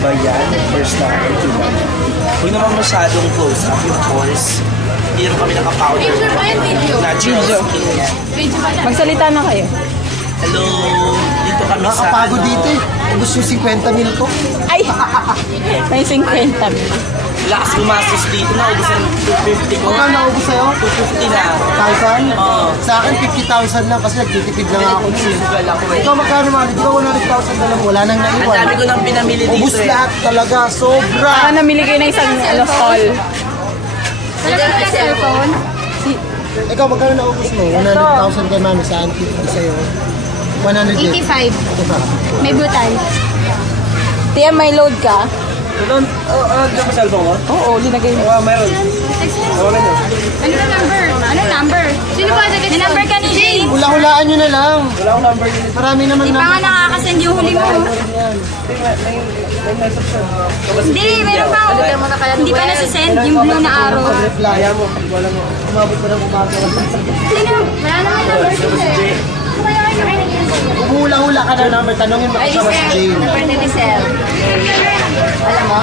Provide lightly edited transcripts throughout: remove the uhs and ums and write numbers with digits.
ba yan? First na diba? Huwag naman masyadong close up, of course. Hindi naman kami nakapowder. Picture ba yan? Video? Natural Video. skin yan. Video ba yan? Magsalita na kayo. Hello! Dito kami sa... Nakapagod dito eh. Ubus yung 50 mil ko. Ay! May 50 mil. Lakas gumastos dito na. Ubus ang 250 ko. Magkano naubos sa'yo? 250 na. 1,000? Oo. Sa akin, 50,000 lang kasi nagtitipid lang ako. Sugal ako eh. Ikaw magkano man? Di ba 100,000 na lang? Wala nang Ang naiwan. dami ko nang pinamili dito Ubus eh. lahat talaga. Sobra. Baka namili kayo ng isang stall. Wala ba yung cellphone? Ikaw magkano naubos mo? 100,000 kay mami. Sa akin, 50 sa'yo. 100 din. 85. Ito ba? May butal. Tiyan, may load ka? Doon, dyan mo cellphone mo? Oo, linagay mo. Oo, meron. Ano na number? Ano number? Sino ba nag-text? May number ka ni Jane. Hula-hulaan nyo na lang. Wala akong number yun. Marami naman Di pa nga nakakasend yung huli mo. Hindi, meron pa. Hindi pa nasasend yung blue na arrow. reply. Kaya mo, wala mo. Umabot pa ng umaga. Sino? Wala naman number sila eh. Hula-hula ka na number. Tanungin mo kasama si Jane. Number ni Lisel. Alam mo?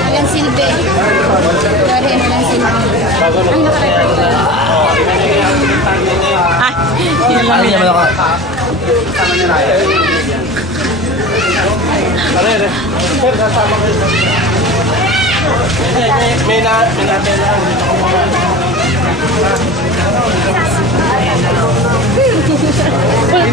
Walang silbi. Sorry, walang silbi. Ang nakarecord ko. Ah, Ano naman ako? May natin lang. Pag